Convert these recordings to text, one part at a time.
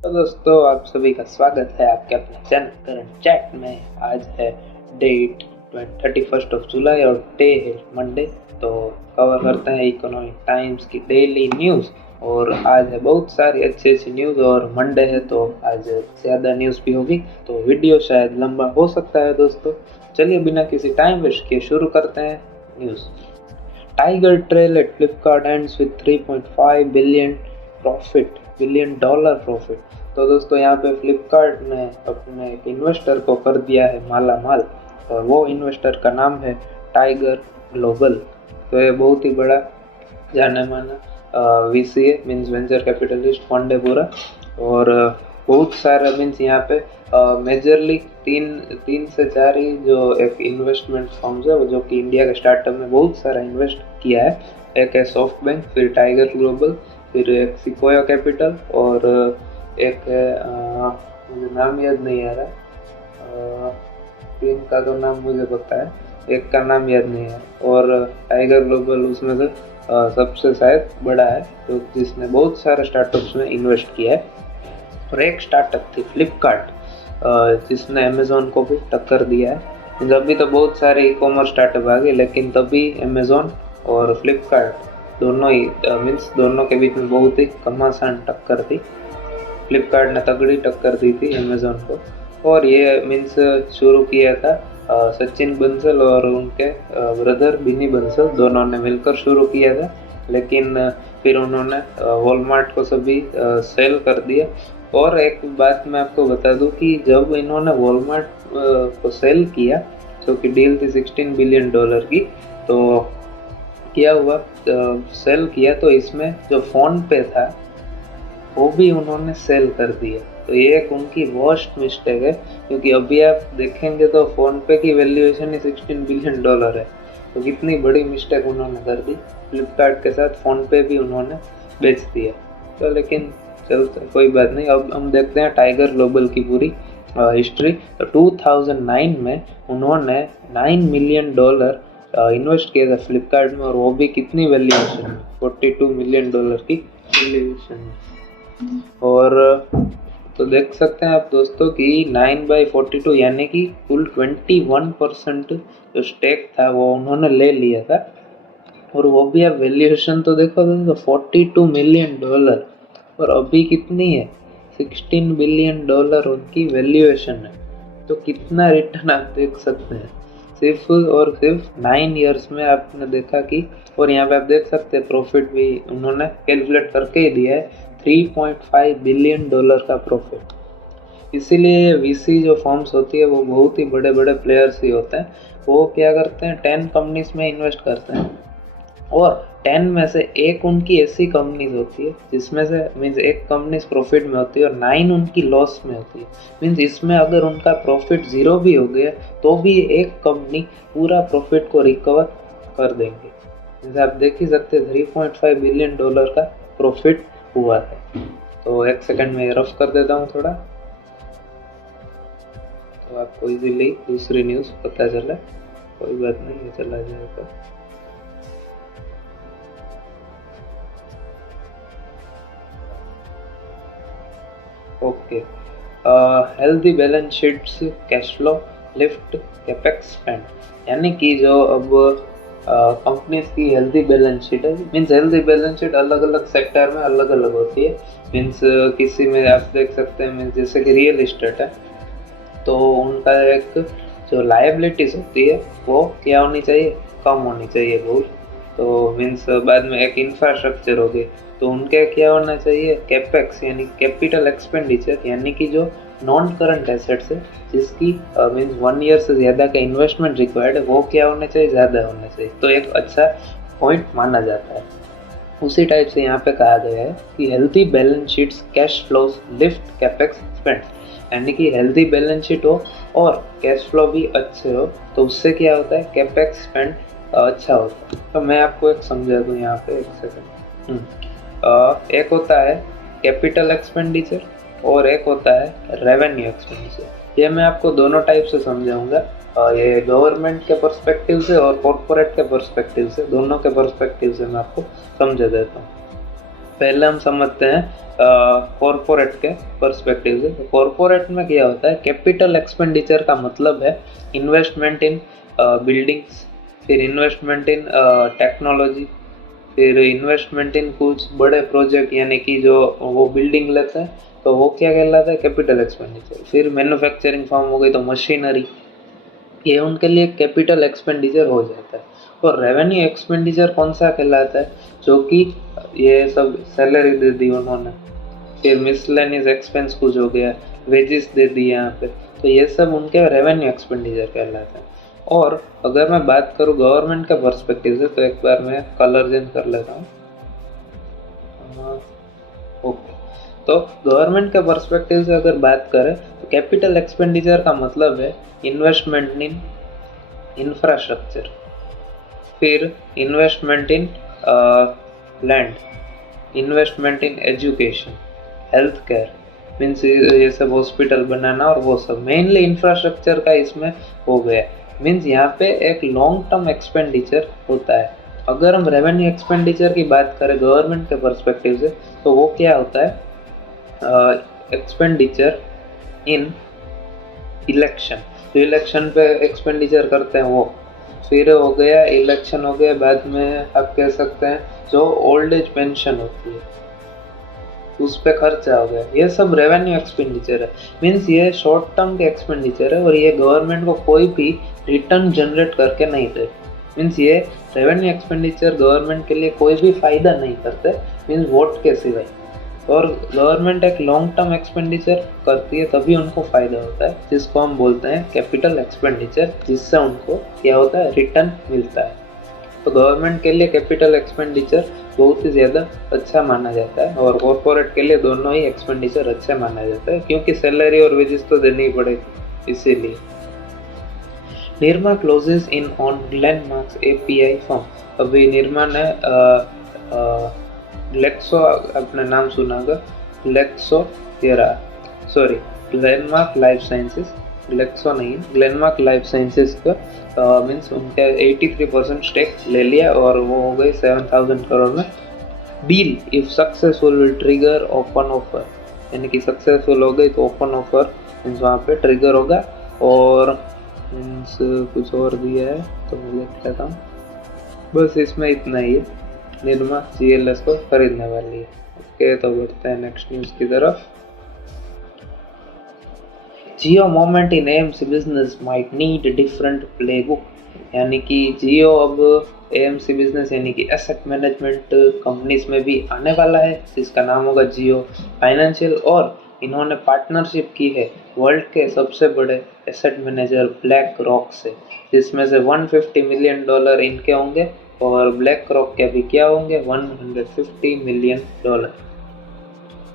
तो दोस्तों आप सभी का स्वागत है आपके अपने चैनल करंट चैट में। आज है डेट 31 जुलाई और डे है मंडे। तो कवर करते हैं इकोनॉमिक टाइम्स की डेली न्यूज़। और आज है बहुत सारी अच्छी अच्छी न्यूज़ और मंडे है तो आज ज़्यादा न्यूज़ भी होगी, तो वीडियो शायद लंबा हो सकता है दोस्तों। चलिए बिना किसी टाइम वेस्ट किए शुरू करते हैं news. Tiger trail at Flipkart ends with 3.5 billion dollar profit. तो दोस्तों यहाँ पे फ्लिपकार्ट ने अपने एक इन्वेस्टर को कर दिया है माला माल, और वो इन्वेस्टर का नाम है टाइगर ग्लोबल। तो ये बहुत ही बड़ा जाना माना वीसी है, मीन्स वेंचर कैपिटलिस्ट फंड है पूरा। और बहुत सारा मीन्स यहाँ पे मेजरली तीन से चार ही जो एक इन्वेस्टमेंट फर्म्स है वो जो कि इंडिया के स्टार्टअप में बहुत सारा इन्वेस्ट किया है। एक है सॉफ्ट बैंक, फिर टाइगर ग्लोबल, फिर एक सिक्वाया कैपिटल और एक है मुझे नाम याद नहीं आ रहा, तीन का तो नाम मुझे पता है, एक का नाम याद नहीं है। और टाइगर ग्लोबल उसमें से सबसे शायद बड़ा है, तो जिसने बहुत सारे स्टार्टअप्स में इन्वेस्ट किया है। और एक स्टार्टअप थी फ्लिपकार्ट जिसने अमेज़ॉन को भी टक्कर दिया है। अभी तो बहुत सारे ई कॉमर्स स्टार्टअप आ गए, लेकिन तभी अमेज़ॉन और फ्लिपकार्ट दोनों ही मीन्स दोनों के बीच में बहुत ही घमासान टक्कर थी। फ्लिपकार्ट ने तगड़ी टक्कर दी थी अमेज़ॉन को, और ये मीन्स शुरू किया था सचिन बंसल और उनके ब्रदर बिनी बंसल, दोनों ने मिलकर शुरू किया था। लेकिन फिर उन्होंने वॉलमार्ट को सभी सेल कर दिया। और एक बात मैं आपको बता दूं कि जब इन्होंने वॉलमार्ट को सेल किया, जो कि डील थी 16 बिलियन डॉलर की, तो क्या हुआ, सेल किया तो इसमें जो फ़ोन पे था वो भी उन्होंने सेल कर दिया। तो ये एक उनकी वर्स्ट मिस्टेक है, क्योंकि अभी आप देखेंगे तो फ़ोन पे की वैल्यूएशन ही 16 बिलियन डॉलर है। तो कितनी बड़ी मिस्टेक उन्होंने कर दी। फ्लिपकार्ट के साथ फ़ोन पे भी उन्होंने बेच दिया। तो लेकिन चलता, कोई बात नहीं। अब हम देखते हैं टाइगर ग्लोबल की पूरी हिस्ट्री। तो 2009 में उन्होंने $9 मिलियन इन्वेस्ट किया था फ्लिपकार्ट में, और वो भी कितनी वैल्यूएशन में, $42 मिलियन की वैल्यूएशन में। और तो देख सकते हैं आप दोस्तों कि 9/42 यानी कि कुल 21% जो स्टेक था वो उन्होंने ले लिया था। और वो भी आप वैल्यूएशन तो देखो दोस्तों, $42 मिलियन, और अभी कितनी है, $16 बिलियन उनकी वैल्यूएशन है। तो कितना रिटर्न आप देख सकते हैं सिर्फ और सिर्फ 9 ईयर्स में। आपने देखा कि, और यहाँ पे आप देख सकते हैं प्रॉफिट भी उन्होंने कैलकुलेट करके ही दिया है, $3.5 बिलियन का प्रॉफिट। इसीलिए वीसी जो फर्म्स होती है वो बहुत ही बड़े बड़े प्लेयर्स ही होते हैं। वो क्या करते हैं, 10 कंपनीज में इन्वेस्ट करते हैं, और 10 में से एक उनकी ऐसी कंपनीज होती है जिसमें से मीन्स एक कंपनीज प्रॉफिट में होती है और 9 उनकी लॉस में होती है। मीन्स इसमें अगर उनका प्रॉफिट 0 भी हो गया तो भी एक कंपनी पूरा प्रॉफिट को रिकवर कर देंगे। जैसे आप देख ही सकते हैं, $3.5 बिलियन का प्रॉफिट हुआ है। तो एक सेकंड में रफ कर देता हूँ थोड़ा, तो आपको इजीली दूसरी न्यूज़ पता चले। कोई बात नहीं, ये चला जाएगा। Okay, healthy balance sheets cash flow lift capex spend. यानी कि जो अब कंपनीज की हेल्दी बैलेंस शीट है, मीन्स हेल्दी बैलेंस शीट अलग अलग सेक्टर में अलग अलग होती है। मीन्स किसी में आप देख सकते हैं, मीन्स जैसे कि रियल इस्टेट है, तो उनका एक जो लायबिलिटीज़ होती है वो क्या होनी चाहिए, कम होनी चाहिए बहुत। तो मीन्स बाद में एक इंफ्रास्ट्रक्चर हो गई, तो उनके क्या होना चाहिए, कैपेक्स यानी कैपिटल एक्सपेंडिचर, यानी कि जो नॉन करंट एसेट्स है जिसकी मीन्स 1 ईयर से ज़्यादा का इन्वेस्टमेंट रिक्वायर्ड है, वो क्या होना चाहिए, ज़्यादा होना चाहिए। तो एक अच्छा पॉइंट माना जाता है। उसी टाइप से यहाँ पे कहा गया है कि healthy balance sheets cash flows lift capex spend. यानी कि हेल्थी बैलेंस शीट हो और कैश फ्लो भी अच्छे हो, तो उससे क्या होता है, कैपेक्स स्पेंड अच्छा होता है। तो मैं आपको एक समझा दूँ यहाँ पे, एक सेकंड। एक होता है कैपिटल एक्सपेंडिचर और एक होता है रेवेन्यू एक्सपेंडिचर। ये मैं आपको दोनों टाइप से समझाऊंगा, ये गवर्नमेंट के पर्सपेक्टिव से और कॉर्पोरेट के पर्सपेक्टिव से, दोनों के पर्सपेक्टिव से मैं आपको समझा देता हूँ। पहले हम समझते हैं कॉरपोरेट के पर्सपेक्टिव से। तो कॉरपोरेट में क्या होता है, कैपिटल एक्सपेंडिचर का मतलब है इन्वेस्टमेंट इन बिल्डिंग्स, फिर इन्वेस्टमेंट इन टेक्नोलॉजी, फिर इन्वेस्टमेंट इन कुछ बड़े प्रोजेक्ट, यानी कि जो वो बिल्डिंग लेता है तो वो क्या कहलाता है, कैपिटल एक्सपेंडिचर। फिर मैन्युफैक्चरिंग फर्म हो गई तो मशीनरी, ये उनके लिए कैपिटल एक्सपेंडिचर हो जाता है। और रेवेन्यू एक्सपेंडिचर कौन सा कहलाता है, जो कि ये सब सैलरी दे दी उन्होंने, फिर मिसलेनियस एक्सपेंस कुछ हो गया, वेजेस दे दिए यहाँ पे, तो ये सब उनके रेवेन्यू एक्सपेंडिचर कहलाते हैं। और अगर मैं बात करूँ गवर्नमेंट के पर्सपेक्टिव से, तो एक बार मैं कलर चेंज कर लेता हूँ। ओके, तो गवर्नमेंट के पर्सपेक्टिव से अगर बात करें तो कैपिटल एक्सपेंडिचर का मतलब है इन्वेस्टमेंट इन इंफ्रास्ट्रक्चर, फिर investment in land, investment in education, health care, means ये सब हॉस्पिटल बनाना और वो सब, मेनली इंफ्रास्ट्रक्चर का इसमें हो गया। मीन्स यहाँ पे एक लॉन्ग टर्म एक्सपेंडिचर होता है। अगर हम रेवेन्यू एक्सपेंडिचर की बात करें गवर्नमेंट के पर्सपेक्टिव से, तो वो क्या होता है, एक्सपेंडिचर इन इलेक्शन, जो इलेक्शन पे एक्सपेंडिचर करते हैं वो, फिर हो गया इलेक्शन हो गया, बाद में आप कह सकते हैं जो ओल्ड एज पेंशन होती है उस पे खर्चा हो गया, ये सब रेवेन्यू एक्सपेंडिचर है। मीन्स ये शॉर्ट टर्म के एक्सपेंडिचर है और ये गवर्नमेंट को कोई भी रिटर्न जनरेट करके नहीं दे। मीन्स ये रेवेन्यू एक्सपेंडिचर गवर्नमेंट के लिए कोई भी फायदा नहीं करते, मीन्स वोट के सिवाय। और गवर्नमेंट एक लॉन्ग टर्म एक्सपेंडिचर करती है तभी उनको फायदा होता है, जिसको हम बोलते हैं कैपिटल एक्सपेंडिचर, जिससे उनको क्या होता है, रिटर्न मिलता है। तो गवर्नमेंट के लिए कैपिटल एक्सपेंडिचर बहुत ही ज़्यादा अच्छा माना जाता है और कॉर्पोरेट के लिए दोनों ही एक्सपेंडिचर अच्छा माना जाता है, क्योंकि सैलरी और वेजेस तो देनी ही पड़ेगी इसीलिए। Nirma closes in on Glenmark's API firm. अभी निरमा ने ग्लेक्सो, अपना नाम सुना होगा, ग्लेनमार्क लाइफ साइंसेस, ग्लेक्सो नहीं, ग्लेनमार्क लाइफ साइंसेस का मीन्स उनके 83% स्टेक ले लिया और वो हो गई 7,000 करोड़ में। Deal if successful will trigger open offer, यानी कि सक्सेसफुल हो गई तो ओपन ऑफर मीन्स वहाँ पे ट्रिगर होगा। और मीन्स कुछ और दिया है तो मैं देख लेता हूँ, बस इसमें इतना ही है, निरमा GLS को खरीदने वाली है। ओके, तो बढ़ते हैं नेक्स्ट न्यूज़ की तरफ। Jio moment in AMC business might need different playbook, यानी कि जियो अब AMC बिजनेस यानी कि एसेट मैनेजमेंट कंपनीज में भी आने वाला है, जिसका नाम होगा जियो फाइनेंशियल। और इन्होंने पार्टनरशिप की है वर्ल्ड के सबसे बड़े एसेट मैनेजर ब्लैक रॉक से, जिसमें से $150 मिलियन इनके होंगे और ब्लैक रॉक के भी क्या होंगे, $150 मिलियन।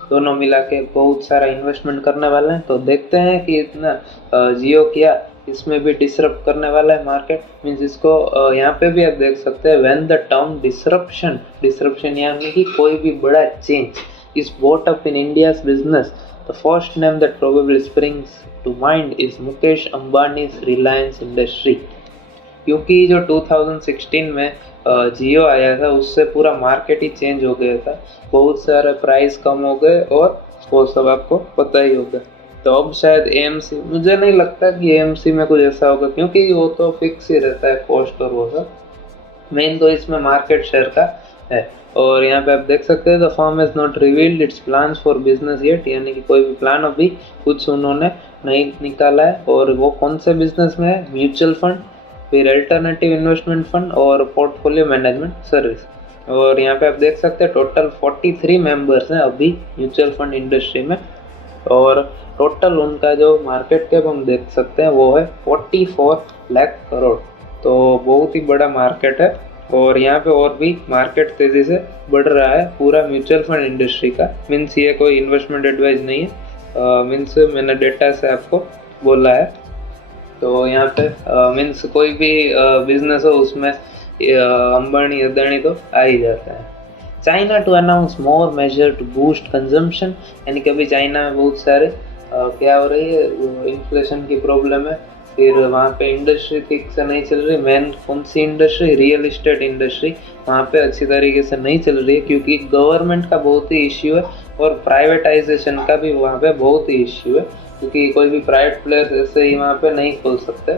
दोनों मिला के बहुत सारा इन्वेस्टमेंट करने वाले हैं। तो देखते हैं कि इतना जियो क्या इसमें भी डिसरप्ट करने वाला है मार्केट। मीन्स इसको यहाँ पे भी आप देख सकते हैं, व्हेन द टर्म डिसरप्शन यानी कि कोई भी बड़ा change is bought up in India's business, the first name that probably springs to mind is Mukesh Ambani's Reliance industry. क्योंकि जो 2016 में जियो आया था उससे पूरा मार्केट ही चेंज हो गया था, बहुत सारे प्राइस कम हो गए और वो सब आपको पता ही होगा। तो अब शायद AMC, मुझे नहीं लगता कि AMC में कुछ ऐसा होगा, क्योंकि वो तो फिक्स ही रहता है कॉस्ट और वो सब। मेन तो इसमें मार्केट शेयर का है। और यहाँ पे आप देख सकते हैं the firm has not revealed its plans for business yet, यानी कि कोई भी प्लान अभी कुछ उन्होंने नहीं निकाला है। और वो कौन से बिजनेस में है, म्यूचुअल फंड, फिर अल्टरनेटिव इन्वेस्टमेंट फंड और पोर्टफोलियो मैनेजमेंट सर्विस। और यहाँ पे आप देख सकते हैं टोटल 43 मेंबर्स हैं अभी म्यूचुअल फंड इंडस्ट्री में, और टोटल उनका जो मार्केट कैप हम देख सकते हैं वो है 44 लाख करोड़। तो बहुत ही बड़ा मार्केट है और यहाँ पे और भी मार्केट तेज़ी से बढ़ रहा है पूरा म्यूचुअल फंड इंडस्ट्री का। मीन्स ये कोई इन्वेस्टमेंट एडवाइस नहीं है, मीन्स मैंने डेटा से आपको बोला है। तो यहाँ पे मीन्स कोई भी बिजनेस हो उसमें अंबानी अदानी तो आ ही जाता है। China to announce more major to boost consumption, यानी कि अभी चाइना में बहुत सारे क्या हो रही है, इन्फ्लेशन की प्रॉब्लम है फिर वहाँ पे इंडस्ट्री ठीक से नहीं चल रही। मेन कौन सी इंडस्ट्री? रियल इस्टेट इंडस्ट्री वहाँ पे अच्छी तरीके से नहीं चल रही है, क्योंकि गवर्नमेंट का बहुत ही इश्यू है और प्राइवेटाइजेशन का भी वहाँ पे बहुत ही इश्यू है, क्योंकि कोई भी प्राइवेट प्लेयर ऐसे ही वहाँ पे नहीं खोल सकते।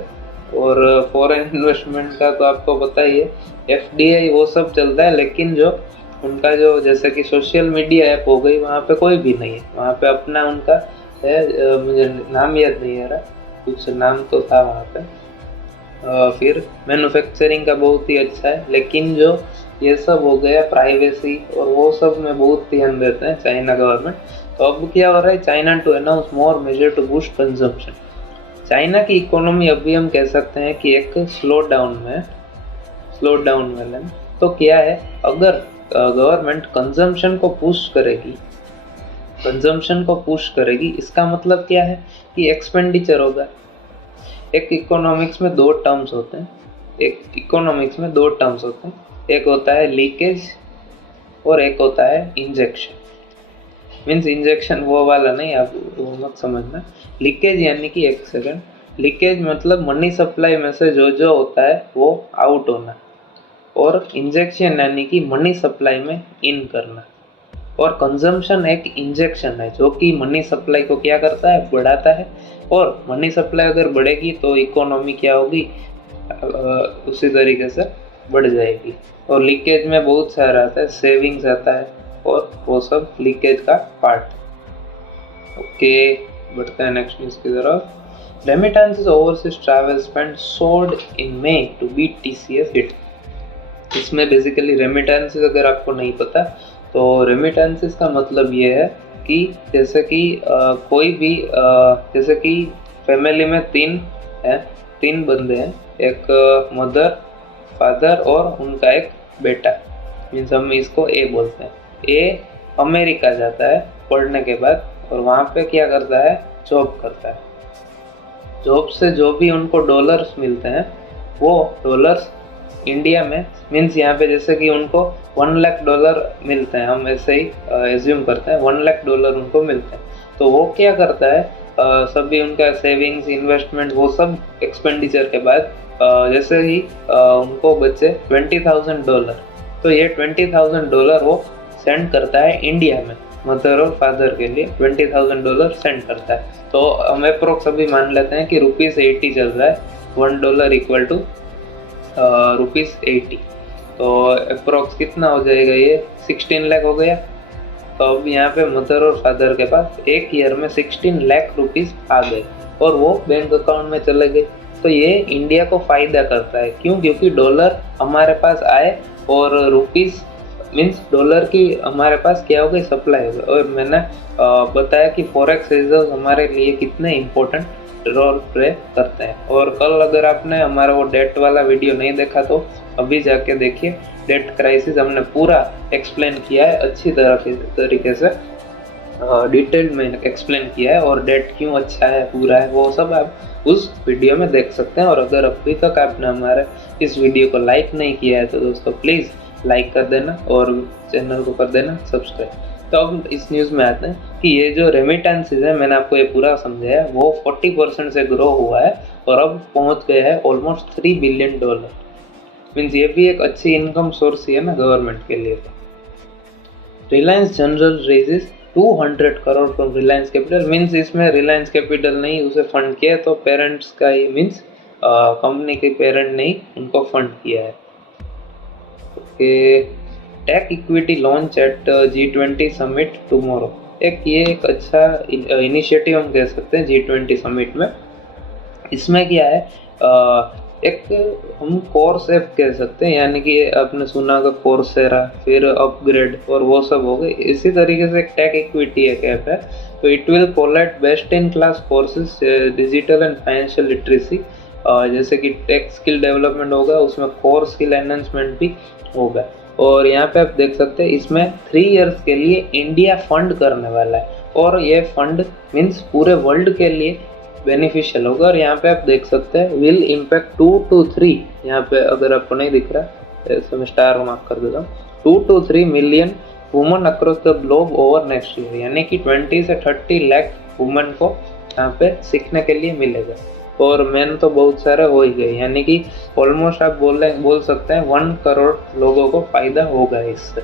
और फॉरेन इन्वेस्टमेंट का तो आपको पता ही है, FDI वो सब चलता है, लेकिन जो उनका जो जैसे कि सोशल मीडिया ऐप हो गई, वहाँ पे कोई भी नहीं है। वहाँ पे अपना उनका है, मुझे नाम याद नहीं आ रहा, कुछ नाम तो था वहाँ पे। फिर मैन्युफैक्चरिंग का बहुत ही अच्छा है, लेकिन जो ये सब हो गया प्राइवेसी और वो सब में बहुत ध्यान देते हैं चाइना गवर्नमेंट। तो अब क्या हो रहा है, China to announce more major to boost consumption. चाइना की इकोनॉमी अभी हम कह सकते हैं कि एक स्लो डाउन में। तो क्या है, अगर गवर्नमेंट कंजम्पशन को पुश करेगी, इसका मतलब क्या है कि एक्सपेंडिचर होगा। एक इकोनॉमिक्स में दो टर्म्स होते हैं, एक होता है लीकेज और एक होता है इंजेक्शन। मीन्स इंजेक्शन वो वाला नहीं, आप वो मत समझना। लीकेज यानी कि, एक सेकंड, लीकेज मतलब मनी सप्लाई में से जो होता है वो आउट होना, और इंजेक्शन यानी कि मनी सप्लाई में इन करना। और कंजम्पशन एक इंजेक्शन है जो कि मनी सप्लाई को क्या करता है, बढ़ाता है। और मनी सप्लाई अगर बढ़ेगी तो इकोनॉमी क्या होगी, उसी तरीके से बढ़ जाएगी। और लीकेज में बहुत सारा आता है, सेविंग्स आता है, और वो सब लीकेज का पार्ट। ओके, बढ़ते हैं नेक्स्ट न्यूज़ की तरफ। Remittances overseas travel spend soared in May to beat TCS hit. इसमें बेसिकली रेमिटेंसेस अगर आपको नहीं पता तो रेमिटेंसेस का मतलब ये है कि जैसे कि कोई भी जैसे कि फैमिली में तीन बंदे हैं, एक मदर, फादर और उनका एक बेटा। मीन्स हम इसको ए बोलते हैं। ए अमेरिका जाता है पढ़ने के बाद और वहाँ पे क्या करता है, जॉब करता है। जॉब से जो भी उनको डॉलर्स मिलते हैं वो डॉलर्स इंडिया में, मीन्स यहाँ पे जैसे कि उनको $1 लाख मिलते हैं, हम ऐसे ही एज्यूम करते हैं $1 लाख उनको मिलते हैं। तो वो क्या करता है, सभी उनका सेविंग्स, इन्वेस्टमेंट, वो सब एक्सपेंडिचर के बाद जैसे ही उनको बचे $20,000, तो ये $20,000 वो सेंड करता है इंडिया में, मदर और फादर के लिए $20,000 सेंड करता है। तो हम अप्रोक्स अभी मान लेते हैं कि ₹80 चल रहा है, $1 इक्वल टू ₹80। तो अप्रोक्स कितना हो जाएगा, ये 16 लाख हो गया। तो अब यहाँ पे मदर और फादर के पास एक ईयर में 16 लाख रुपीस आ गए और वो बैंक अकाउंट में चले गए। तो ये इंडिया को फ़ायदा करता है, क्यों? क्योंकि डॉलर हमारे पास आए और रुपीस मीन्स डॉलर की हमारे पास क्या हो गई, सप्लाई हो गई। और मैंने बताया कि फॉरेक्स रिजर्व हमारे लिए कितने इम्पोर्टेंट रोल प्ले करते हैं। और कल अगर आपने हमारा वो डेट वाला वीडियो नहीं देखा तो अभी जाके देखिए, डेट क्राइसिस हमने पूरा एक्सप्लेन किया है, अच्छी तरीके से डिटेल्ड में एक्सप्लेन किया है। और डेट क्यों अच्छा है, पूरा है, वो सब आप उस वीडियो में देख सकते हैं। और अगर अभी तक आपने हमारे इस वीडियो को लाइक नहीं किया है तो दोस्तों प्लीज़ लाइक कर देना और चैनल को कर देना सब्सक्राइब। तो अब इस न्यूज़ में आते हैं कि ये जो रेमिटेंसेस है, मैंने आपको ये पूरा समझाया, वो 40% से ग्रो हुआ है और अब पहुंच गया है ऑलमोस्ट $3 बिलियन। मीन्स ये भी एक अच्छी इनकम सोर्स ही है ना गवर्नमेंट के लिए। Reliance general raises 200 crore from Reliance capital. Means इसमें रिलायंस कैपिटल नहीं उसे फंड किया है, तो पेरेंट्स का ही, मीन्स कंपनी के पेरेंट ने उनको फंड किया है। Tech equity launch at G20 summit tomorrow. ये एक अच्छा इनिशिएटिव हम कह सकते हैं G20 समिट में। इसमें क्या है, एक हम कोर्स ऐप कह सकते हैं, यानी कि आपने सुना होगा कोर्सेरा, फिर अपग्रेड और वो सब हो गए। इसी तरीके से एक टेक इक्विटी एक ऐप है। तो it will collate best in class courses, digital and financial literacy, जैसे कि टेक स्किल डेवलपमेंट होगा, उसमें कोर स्किल एनहांसमेंट भी होगा। और यहाँ पे आप देख सकते हैं इसमें 3 इयर्स के लिए इंडिया फंड करने वाला है और ये फंड मीन्स पूरे वर्ल्ड के लिए बेनिफिशियल होगा। और यहाँ पे आप देख सकते हैं विल इम्पैक्ट 2 to 3, यहाँ पे अगर आपको नहीं दिख रहा ऐसे मैं स्टार मार्क कर देता हूँ, 2 to 3 million woman across the globe over next year, यानी कि 20 से 30 लाख वुमन को यहाँ पे सीखने के लिए मिलेगा। और मेन तो बहुत सारे हो ही गए, यानी कि ऑलमोस्ट आप बोल सकते हैं 1 करोड़ लोगों को फायदा होगा इससे।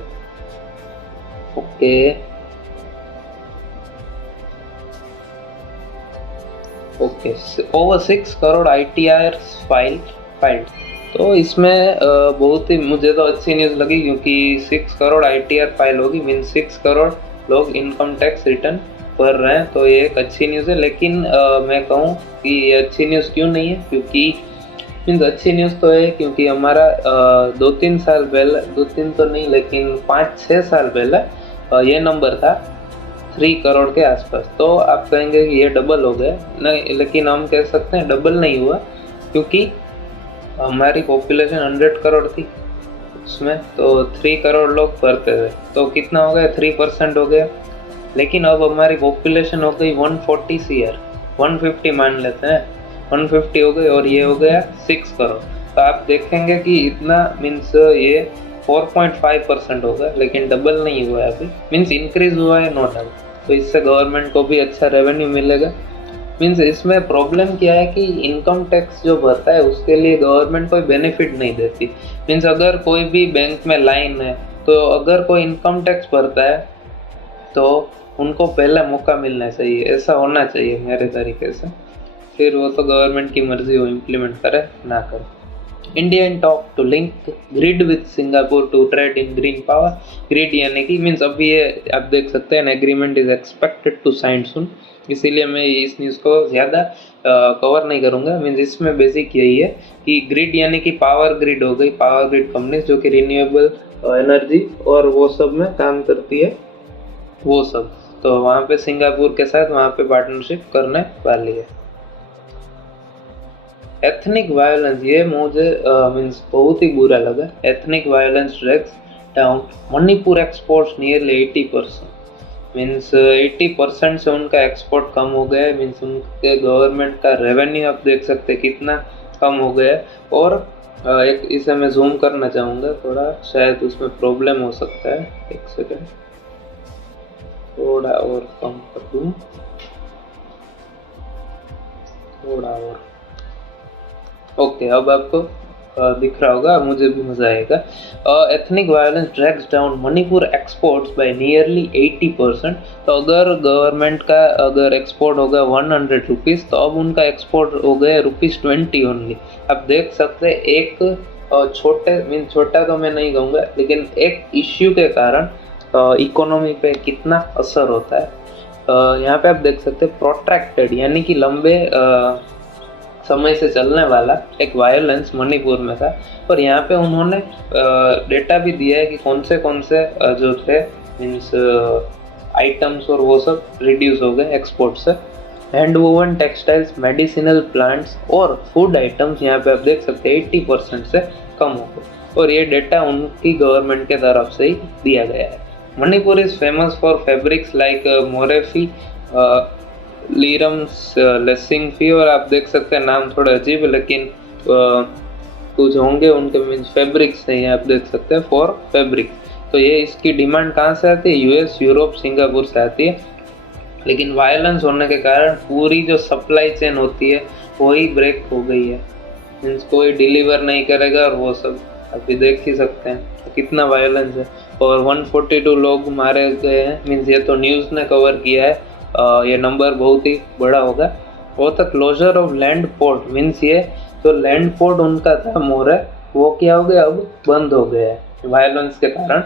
Okay okay, over 6 crore ITR filed. तो इसमें बहुत ही मुझे तो अच्छी न्यूज़ लगी, क्योंकि 6 करोड़ ITR फाइल होगी, मीन 6 करोड़ लोग इनकम टैक्स रिटर्न भर रहे हैं, तो ये एक अच्छी न्यूज़ है। लेकिन मैं कहूँ कि ये अच्छी न्यूज़ क्यों नहीं है, क्योंकि मीन्स अच्छी न्यूज़ तो है क्योंकि हमारा 2-3 साल पहले, 2-3 तो नहीं लेकिन 5-6 साल पहले ये नंबर था 3 करोड़ के आसपास। तो आप कहेंगे कि ये डबल हो गया, नहीं, लेकिन हम कह सकते हैं डबल नहीं हुआ, क्योंकि हमारी पॉपुलेशन 100 करोड़ थी उसमें, तो 3 करोड़ लोग भरते थे, तो कितना हो गया, 3% हो गया। लेकिन अब हमारी पॉपुलेशन हो गई 140 CR, 150 मान लेते हैं, 150 हो गई, और ये हो गया 6 करोड़। तो आप देखेंगे कि इतना मीन्स ये 4.5% होगा, लेकिन डबल नहीं हुआ है अभी, मीन्स इंक्रीज हुआ है, नो डाउट। तो इससे गवर्नमेंट को भी अच्छा रेवेन्यू मिलेगा। मीन्स इसमें प्रॉब्लम क्या है कि इनकम टैक्स जो भरता है उसके लिए गवर्नमेंट कोई बेनिफिट नहीं देती। मीन्स अगर कोई भी बैंक में लाइन है, तो अगर कोई इनकम टैक्स भरता है तो उनको पहला मौका मिलना चाहिए, ऐसा होना चाहिए मेरे तरीके से। फिर वो तो गवर्नमेंट की मर्जी, वो इम्प्लीमेंट करे ना करे। India in talk to link grid with Singapore to trade in green power. Grid यानी कि मीन्स अभी ये आप देख सकते हैं agreement is expected to sign soon, इसीलिए मैं इस न्यूज़ को ज़्यादा कवर नहीं करूँगा। मीन्स इसमें बेसिक यही है कि ग्रिड यानी कि पावर ग्रिड हो गई, पावर ग्रिड कंपनी जो कि रिन्यूएबल एनर्जी और वो सब में काम करती है, वो सब। तो वहाँ पे सिंगापुर के साथ वहाँ पे पार्टनरशिप करने वाली है। एथनिक वायलेंस, ये मुझे मीन्स बहुत ही बुरा लगा। Ethnic violence drags down Manipur exports nearly 80%, means 80% से उनका एक्सपोर्ट कम हो गया है। मीन्स उनके गवर्नमेंट का रेवेन्यू आप देख सकते हैं कितना कम हो गया है। और एक इसे मैं जूम करना चाहूँगा थोड़ा, शायद उसमें प्रॉब्लम हो सकता है, एक सेकेंड थोड़ा और कम कर दूँ, थोड़ा और। ओके, अब आपको दिख रहा होगा, मुझे भी मजा आएगा। Ethnic violence drags down Manipur exports bye nearly 80%। तो अगर गवर्नमेंट का अगर एक्सपोर्ट होगा 100 रुपीज़, तो अब उनका एक्सपोर्ट हो गया ₹20 ओनली। आप देख सकते हैं एक छोटा तो मैं नहीं कहूँगा, लेकिन एक इश्यू के कारण इकोनॉमी पे कितना असर होता है। यहाँ पे आप देख सकते हैं प्रोट्रैक्टेड यानी कि लंबे समय से चलने वाला एक वायलेंस मणिपुर में था। और यहाँ पे उन्होंने डेटा भी दिया है कि कौन से जो थे मीन्स आइटम्स और वो सब रिड्यूस हो गए एक्सपोर्ट से। Hand woven textiles, medicinal plants और फूड आइटम्स यहाँ पे आप देख सकते हैं 80% से कम हो गए, और ये डेटा उनकी गवर्नमेंट के तरफ से ही दिया गया है। Manipur is famous for fabrics like मोरेफी, लीरम्स, लेसिंगफी, और आप देख सकते हैं नाम थोड़ा अजीब है, लेकिन कुछ होंगे उनके मीन्स फैब्रिक्स नहीं है, आप देख सकते हैं फॉर फैब्रिक। तो ये इसकी डिमांड कहाँ से आती है, US, यूरोप, सिंगापुर से आती है। लेकिन वायलेंस होने के कारण पूरी जो सप्लाई चेन होती है वही ब्रेक हो गई है, मीन्स कोई डिलीवर नहीं करेगा, और वो सब अभी देख ही सकते हैं तो कितना वायलेंस है। और 142 लोग मारे गए हैं, मीन्स ये तो न्यूज़ ने कवर किया है, ये नंबर बहुत ही बड़ा होगा। वो तो closure of land port, means ये जो लैंड पोर्ट उनका था मोरे, वो क्या हो गया, अब बंद हो गया है वायलेंस के कारण।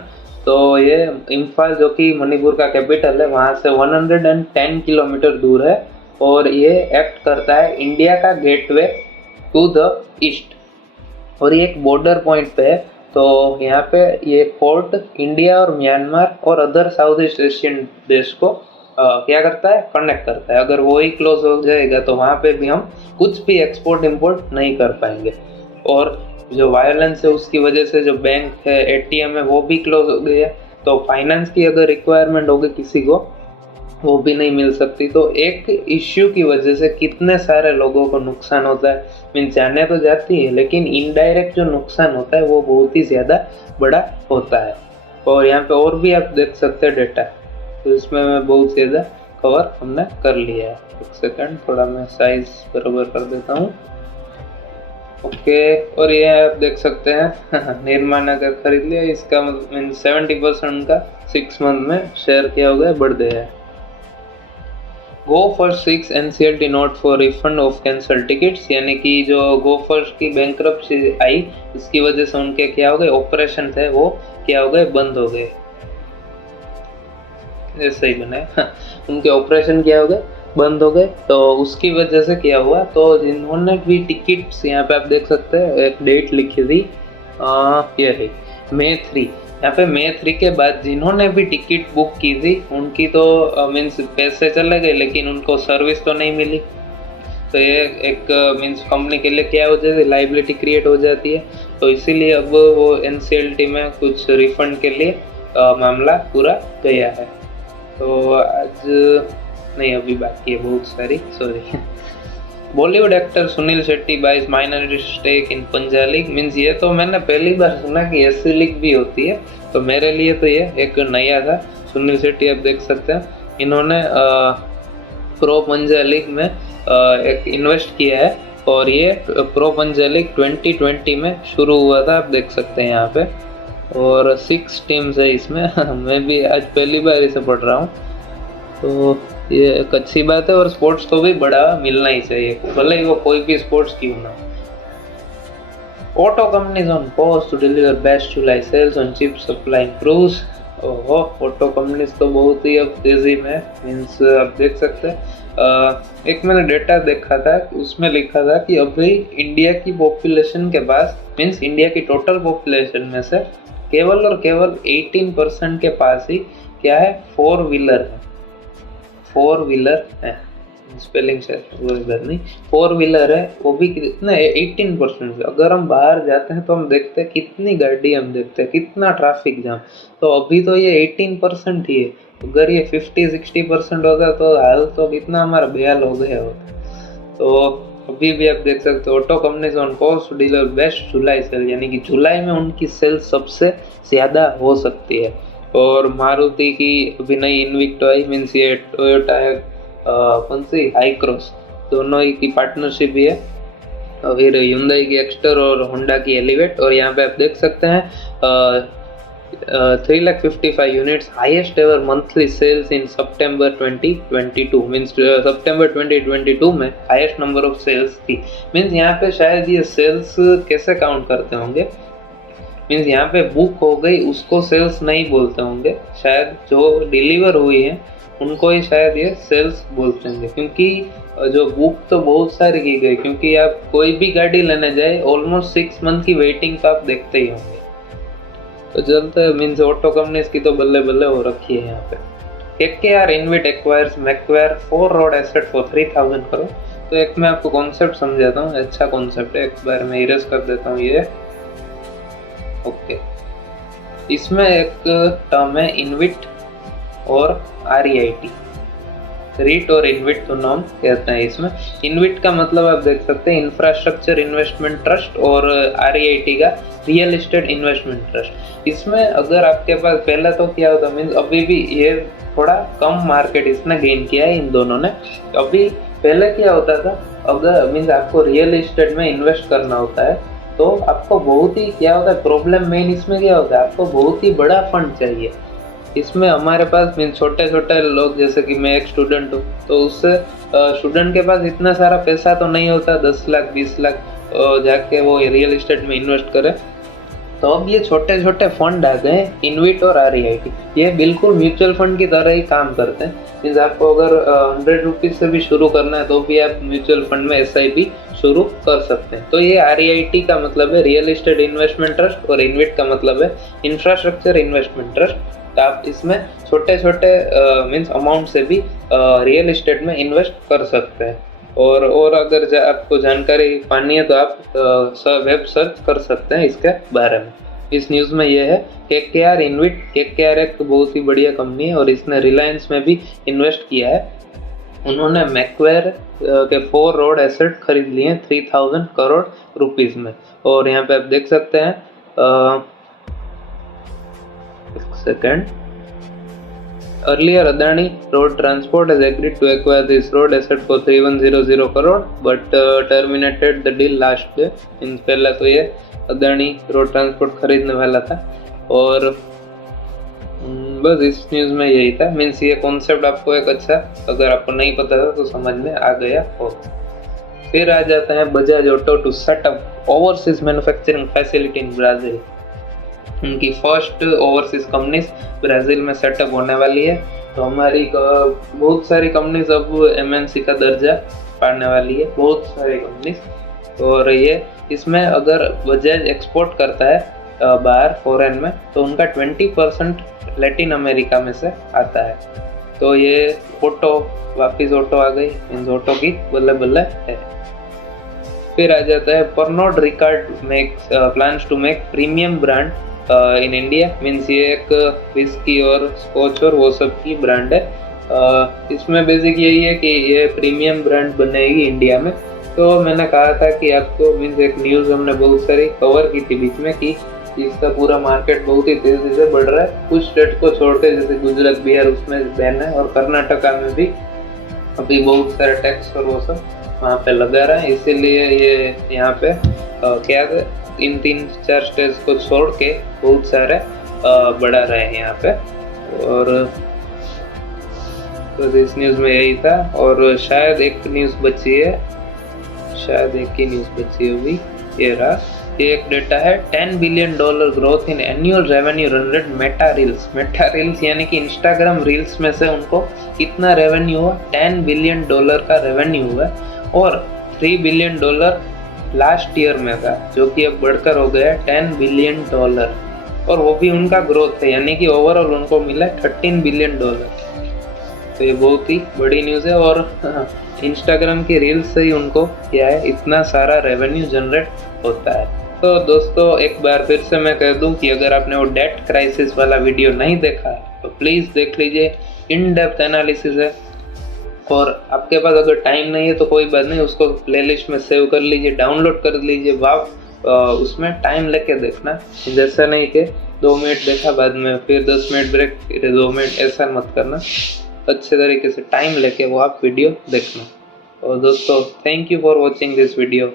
तो ये इम्फाल जो कि मणिपुर का कैपिटल है, वहाँ से 110 किलोमीटर दूर है, और ये एक्ट करता है इंडिया का गेटवे टू द ईस्ट, और ये एक बॉर्डर पॉइंट पे है। तो यहाँ पे ये पोर्ट इंडिया और म्यांमार और अदर साउथ ईस्ट एशियन देश को क्या करता है, कनेक्ट करता है। अगर वो ही क्लोज हो जाएगा तो वहाँ पे भी हम कुछ भी एक्सपोर्ट इंपोर्ट नहीं कर पाएंगे। और जो वायलेंस है उसकी वजह से जो बैंक है, ATM है, वो भी क्लोज हो गया, तो फाइनेंस की अगर रिक्वायरमेंट होगी किसी को, वो भी नहीं मिल सकती। तो एक इश्यू की वजह से कितने सारे लोगों को नुकसान होता है, मीन्स जाने तो जाती है, लेकिन इनडायरेक्ट जो नुकसान होता है वो बहुत ही ज़्यादा बड़ा होता है। और यहाँ पे और भी आप देख सकते हैं डेटा, तो इसमें मैं बहुत ज़्यादा कवर हमने कर लिया है। एक सेकंड, थोड़ा मैं साइज बराबर कर देता हूँ। ओके, और ये आप देख सकते हैं निर्माण अगर खरीद लिया, इसका मीन 70% का 6 मंथ में शेयर किया होगा बढ़ गया है। Go First 6 NCLT note for refund of cancel tickets, यानी कि जो गो फर्स्ट की बैंकरप्सी आई, इसकी वजह से उनके क्या हो गए, ऑपरेशन थे वो क्या हो गए, बंद हो गए। ऐसे ही बने उनके ऑपरेशन क्या हो गए, बंद हो गए। तो उसकी वजह से क्या हुआ, तो जिन्होंने भी टिकट्स, यहाँ पे आप देख सकते हैं एक डेट लिखी थी, ये है May 3। यहाँ पे May 3 के बाद जिन्होंने भी टिकट बुक की थी उनकी तो मीन्स पैसे चले गए, लेकिन उनको सर्विस तो नहीं मिली। तो ये एक मीन्स कंपनी के लिए क्या हो जाती है, लाइबिलिटी क्रिएट हो जाती है। तो इसीलिए अब वो NCLT में कुछ रिफंड के लिए मामला पूरा गया है। तो आज नहीं, अभी बाकी है बहुत सारी, sorry. Bollywood actor Suniel Shetty buys minority stake in Panja League, means ये तो मैंने पहली बार सुना कि ऐसी लीग भी होती है, तो मेरे लिए तो ये एक नया था। सुनील शेट्टी आप देख सकते हैं, इन्होंने प्रो पंजालीग में एक इन्वेस्ट किया है, और ये प्रो पंजालीग 2020 में शुरू हुआ था, आप देख सकते हैं यहाँ पे, और 6 टीम्स है इसमें मैं भी आज पहली बार इसे पढ़ रहा हूँ, तो ये एक अच्छी बात है। और स्पोर्ट्स को भी बढ़ावा मिलना ही चाहिए, भले ही वो कोई भी स्पोर्ट्स क्यों ना। Auto companies on course to deliver best July sales on chip supply improves. ओहो, ऑटो कंपनीज तो बहुत ही अब तेजी में, मीन्स आप देख सकते हैं। एक मैंने डेटा देखा था, उसमें लिखा था कि अभी इंडिया की पॉपुलेशन के पास, मीन्स इंडिया की टोटल पॉपुलेशन में से केवल और केवल 18% के पास ही क्या है, 4 व्हीलर है। 4 व्हीलर है, स्पेलिंग से वो बात नहीं, 4 व्हीलर है, वो भी कितना है, 18%। अगर हम बाहर जाते हैं तो हम देखते हैं कितनी गाड़ी, हम देखते हैं कितना ट्रैफिक जाम, तो अभी तो ये 18% ही है। अगर ये 50-60% होता तो हाल तो कितना हमारा बेहाल हो गया होता। तो अभी भी आप देख सकते हो, auto companies on course to deliver best July sale, यानी कि जुलाई में उनकी सेल सबसे ज़्यादा हो सकती है। और मारुति की अभी नई इन्विक्टो आई, मीन्स ये टोयोटा है, कौन सी हाई क्रॉस, दोनों ही की पार्टनरशिप भी है। और फिर hyundai की एक्स्टर और होंडा की एलिवेट, और यहाँ पे आप देख सकते हैं 355 units, highest ever monthly sales in सितंबर 2022, मीन्स सितंबर 2022 में हाईएस्ट नंबर ऑफ सेल्स थी। मीन्स यहाँ पे शायद ये सेल्स कैसे काउंट करते होंगे, मीन्स यहाँ पे बुक हो गई उसको सेल्स नहीं बोलते होंगे, शायद जो डिलीवर हुई है उनको ही शायद ये सेल्स बोलते होंगे, क्योंकि जो बुक तो बहुत सारी की गई, क्योंकि आप कोई भी गाड़ी लेने जाए ऑलमोस्ट 6 मंथ की वेटिंग तो आप देखते ही होंगे। तो चलते हैं, मीन्स ऑटो कंपनीज की तो बल्ले बल्ले हो रखी है यहाँ पे। KKR InvIT acquires Macquarie 4 road asset for 3000 crore. तो एक मैं आपको कॉन्सेप्ट समझाता हूँ, अच्छा कॉन्सेप्ट है, एक बार मैं इरेज कर देता हूँ ये। ओके, इसमें एक टर्म है इन्विट और REIT, रीट और इन्विट दोनों हम कहते हैं। इसमें इन्विट का मतलब आप देख सकते हैं इंफ्रास्ट्रक्चर इन्वेस्टमेंट ट्रस्ट, और REIT का रियल एस्टेट इन्वेस्टमेंट ट्रस्ट। इसमें अगर आपके पास पहला तो क्या होता, मीन्स अभी भी ये थोड़ा कम मार्केट इसने गेन किया है इन दोनों ने। अभी पहले क्या होता था, अगर मीन्स आपको रियल एस्टेट में इन्वेस्ट करना होता है तो आपको बहुत ही क्या होता है, प्रॉब्लम मेन इसमें क्या होता है, आपको बहुत ही बड़ा फंड चाहिए। इसमें हमारे पास मीन छोटे छोटे लोग, जैसे कि मैं एक स्टूडेंट हूँ, तो उससे स्टूडेंट के पास इतना सारा पैसा तो नहीं होता 10 लाख 20 लाख जाके वो रियल एस्टेट में इन्वेस्ट करे। तो अब ये छोटे छोटे फंड आ गए इन्विट और REIT, ये बिल्कुल म्यूचुअल फंड की तरह ही काम करते हैं। मीन्स आपको अगर 100 रुपीज़ से भी शुरू करना है तो भी आप म्यूचुअल फंड में SIP शुरू कर सकते हैं। तो ये REIT का मतलब है रियल एस्टेट इन्वेस्टमेंट ट्रस्ट, और इन्विट का मतलब है इंफ्रास्ट्रक्चर इन्वेस्टमेंट ट्रस्ट। तो आप इसमें छोटे छोटे मीन्स अमाउंट से भी रियल एस्टेट में इन्वेस्ट कर सकते हैं। और अगर आपको जानकारी पानी है तो आप वेब सर्च कर सकते हैं इसके बारे में। इस न्यूज़ में ये है KKR इन्विट, KKR एक बहुत ही बढ़िया कंपनी है और इसने रिलायंस में भी इन्वेस्ट किया है। उन्होंने मैक्वेयर के 4 रोड एसेट खरीद लिए 3000 करोड़ रुपीज़ में। और यहाँ पे आप देख सकते हैं, एक second, Earlier, Adani Road Transport has agreed to acquire this road asset for 3100 crore, but terminated the deal last day. इन पहला तो ये अदानी रोड ट्रांसपोर्ट खरीदने वाला था और बस इस न्यूज़ में यही था। मीन्स ये कॉन्सेप्ट आपको एक अच्छा, अगर आपको नहीं पता था तो समझ में आ गया हो। फिर आ जाता है Bajaj auto to set up overseas manufacturing facility in Brazil. उनकी फर्स्ट ओवरसीज कंपनीज ब्राज़ील में सेटअप होने वाली है। तो हमारी बहुत सारी कंपनीज अब एमएनसी का दर्जा पाने वाली है, बहुत सारी कंपनीज। और ये इसमें अगर बजाज एक्सपोर्ट करता है बाहर फॉरेन में तो उनका 20% लैटिन अमेरिका में से आता है। तो ये ऑटो वापिस ऑटो आ गई, इन ऑटो की बल्ले बल्ले है। फिर आ जाता है Pernod Ricard plans to make premium brand in India. Means ये एक विस्की और स्कॉच और वो सब की ब्रांड है। इसमें बेसिक यही है कि ये प्रीमियम ब्रांड बनेगी इंडिया में। तो मैंने कहा था कि आपको, मीन्स एक न्यूज़ हमने बहुत सारी कवर की थी बीच में कि इसका पूरा मार्केट बहुत ही तेज़ी से बढ़ रहा है। कुछ स्टेट को छोड़ के जैसे गुजरात, बिहार उसमें बैन है, और कर्नाटका में भी अभी बहुत सारे टैक्स और वो सब वहाँ पे लगा रहा है। इसीलिए ये यहाँ पे क्या इन 3-4 स्टेट्स को छोड़ के बहुत सारे बढ़ा रहे हैं यहाँ पे। और तो इस न्यूज़ में यही था। और शायद एक न्यूज़ बची है, शायद एक ही न्यूज़ बची होगी, ये रहा। ये एक डेटा है, $10 billion growth in annual revenue run rate Meta reels यानी कि इंस्टाग्राम रील्स में से उनको कितना रेवेन्यू हुआ, $10 बिलियन का रेवेन्यू हुआ। और $3 बिलियन लास्ट ईयर में था, जो कि अब बढ़कर हो गया $10 बिलियन। और वो भी उनका ग्रोथ है, यानी कि ओवरऑल उनको मिला $13 बिलियन। तो ये बहुत ही बड़ी न्यूज़ है। और इंस्टाग्राम की रील्स से ही उनको क्या है, इतना सारा रेवेन्यू जनरेट होता है। तो दोस्तों एक बार फिर से मैं कह दूं कि अगर आपने वो डेट क्राइसिस वाला वीडियो नहीं देखा है तो प्लीज़ देख लीजिए, इन डेप्थ एनालिसिस है। और आपके पास अगर टाइम नहीं है तो कोई बात नहीं, उसको प्लेलिस्ट में सेव कर लीजिए, डाउनलोड कर लीजिए। उसमें टाइम लेके देखना, जैसा नहीं कि 2 मिनट देखा बाद में फिर 10 मिनट ब्रेक, फिर 2 मिनट, ऐसा मत करना। अच्छे तरीके से टाइम लेके वो आप वीडियो देखना। और दोस्तों thank you for watching this video.